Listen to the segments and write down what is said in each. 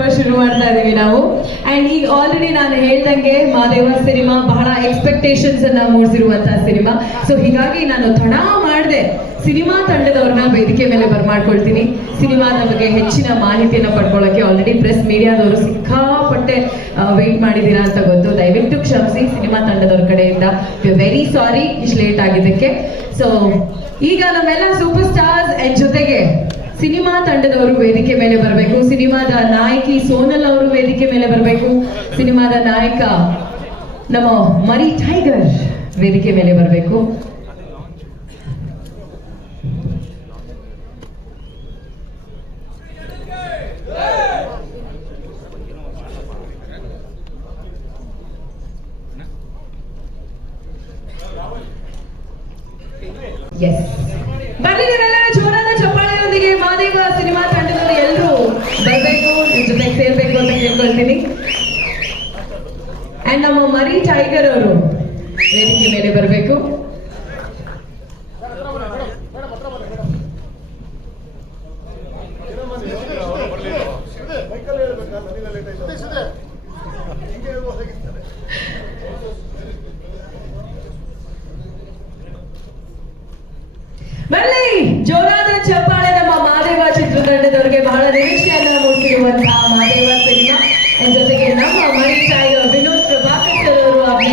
ಕಾರ್ಯಕ್ರಮ ಶುರು ಮಾಡ್ತಾ ಇದೀವಿ ನಾವು. ಅಂಡ್ ಈಗ ಆಲ್ರೆಡಿ ನಾನು ಹೇಳ್ದಂಗೆ ಮಾದೇವ ಸಿನಿಮಾ ಬಹಳ ಎಕ್ಸ್ಪೆಕ್ಟೇಷನ್ಸ್ ಅನ್ನ ಮೂಡಿಸಿರುವಂತಹ ಸಿನಿಮಾ. ಸೊ ಹೀಗಾಗಿ ನಾನು ತಡ ಮಾಡದೆ ಸಿನಿಮಾ ತಂಡದವ್ರನ್ನ ವೇದಿಕೆ ಮೇಲೆ ಬರ್ಮಾಡ್ಕೊಳ್ತೀನಿ. ಸಿನಿಮಾದ ಬಗ್ಗೆ ಹೆಚ್ಚಿನ ಮಾಹಿತಿಯನ್ನ ಪಡ್ಕೊಳ್ಳೋಕೆ ಆಲ್ರೆಡಿ ಪ್ರೆಸ್ ಮೀಡಿಯಾದವರು ಸಿಕ್ಕಾಪಟ್ಟೆ ವೆಯ್ಟ್ ಮಾಡಿದ್ದೀರಾ ಅಂತ ಗೊತ್ತು. ದಯವಿಟ್ಟು ಕ್ಷಮಿಸಿ ಸಿನಿಮಾ ತಂಡದವ್ರ ಕಡೆಯಿಂದ. ವೆರಿ ಸಾರಿ ಇಷ್ಟು ಲೇಟ್ ಆಗಿದ್ದಕ್ಕೆ. ಸೊ ಈಗ ನಮ್ಮೆಲ್ಲ ಸೂಪರ್ ಜೊತೆಗೆ ಸಿನಿಮಾ ತಂಡದವರು ವೇದಿಕೆ ಮೇಲೆ ಬರಬೇಕು. ಸಿನಿಮಾದ ನಾಯಕಿ ಸೋನಲ್ ಅವರು ವೇದಿಕೆ ಮೇಲೆ ಬರಬೇಕು. ಸಿನಿಮಾದ ನಾಯಕ ನಮ್ಮ ಮರಿ ಟೈಗರ್ ವೇದಿಕೆ ಮೇಲೆ ಬರಬೇಕು. ಎಸ್ ಬನ್ನಿ ಅಂಡ್ ನಮ್ಮ ಮರಿ ಟೈಗರ್ ಅವರು. ವೇದಿಕೆ ಮೇಲೆ ಬರಬೇಕು? ಬರಲಿ ಜೋರಾದ ಚಪ್ಪಾಳೆ ನಮ್ಮ ಮಾದೇವ ಚಿತ್ರತಂಡದವರಿಗೆ ಬಹಳ ನಿರೀಕ್ಷೆಯನ್ನು ಮೂಡಿಸಿರುವಂತಹ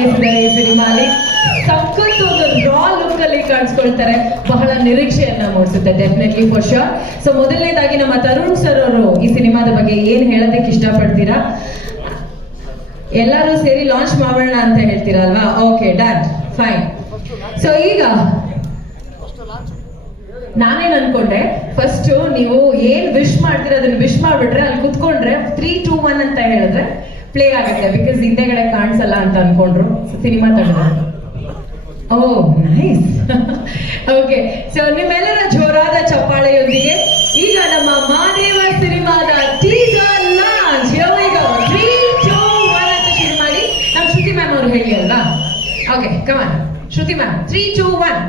ಅಭಿನಯಿಸಿದ್ದಾರೆ ಈ ಸಿನಿಮಾಲಿ. ಸಖತ್ ಒಂದು ರಾ ಲುಕ್ ಅಲ್ಲಿ ಕಾಣಿಸ್ಕೊಳ್ತಾರೆ. ಬಹಳ ನಿರೀಕ್ಷೆಯನ್ನ ಮೂಡಿಸುತ್ತೆ ಡೆಫಿನೆಟ್ಲಿ ಫಾರ್ ಶೋರ್ ಸೊ ಮೊದಲನೇದಾಗಿ ನಮ್ಮ ತರುಣ್ ಸರ್ ಅವರು ಈ ಸಿನಿಮಾದ ಬಗ್ಗೆ ಏನ್ ಹೇಳೋದಕ್ಕೆ ಇಷ್ಟಪಡ್ತೀರಾ? ಎಲ್ಲರೂ ಸೇರಿ ಲಾಂಚ್ ಮಾಡೋಣ ಅಂತ ಹೇಳ್ತೀರಾ ಅಲ್ವಾ? ಓಕೆ ಡನ್ ಫೈನ್ ಸೊ ಈಗ ನಾನೇನ್ ಅನ್ಕೊಂಡೆ ಫಸ್ಟ್ ನೀವು ಏನ್ ವಿಶ್ ಮಾಡ್ತೀರಾ ಅದನ್ನ ವಿಶ್ ಮಾಡ್ಬಿಟ್ರೆ, ಅಲ್ಲಿ ಕುತ್ಕೊಂಡ್ರೆ ತ್ರೀ ಟೂ ಒನ್ ಅಂತ ಹೇಳಿದ್ರೆ ಪ್ಲೇ ಆಗುತ್ತೆ ಬಿಕಾಸ್ ಹಿಂದೆಗಡೆ ಕಾಣಿಸಲ್ಲ ಅಂತ ಅನ್ಕೊಂಡ್ರು. ಸಿನಿಮಾ ತಂಡ ಓ ನೈಸ್ ಓಕೆ ಸೊ ನಿಮ್ಮೆಲ್ಲರ ಜೋರಾದ ಚಪ್ಪಾಳೆಯೊಂದಿಗೆ ಈಗ ನಮ್ಮ ಮಾದೇವ ಸಿನಿಮಾದ ಟೀಸರ್ ಲಾಂಚ್ ಈಗ ತ್ರೀ ಟೂ ಒನ್ ಅಂತ ಶುರು ಮಾಡಿ. ನಮ್ಮ ಶ್ರುತಿ ಮ್ಯಾಮ್ ಅವ್ರು ಹೇಳಿ ಅಲ್ವಾ? Okay come on Shruti ma'am three two one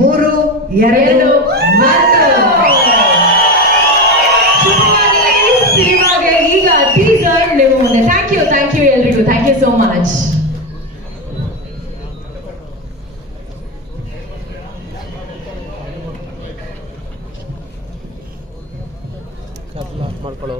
ಮೂರು, ಎರಡು, ಒಂದು. ಥ್ಯಾಂಕ್ ಯು ಥ್ಯಾಂಕ್ ಯು ಎಲ್ರಿಗೂ ಥ್ಯಾಂಕ್ ಯು ಸೋ ಮಚ್ ಮಾಡ್ಕೊಳ್ಳೋ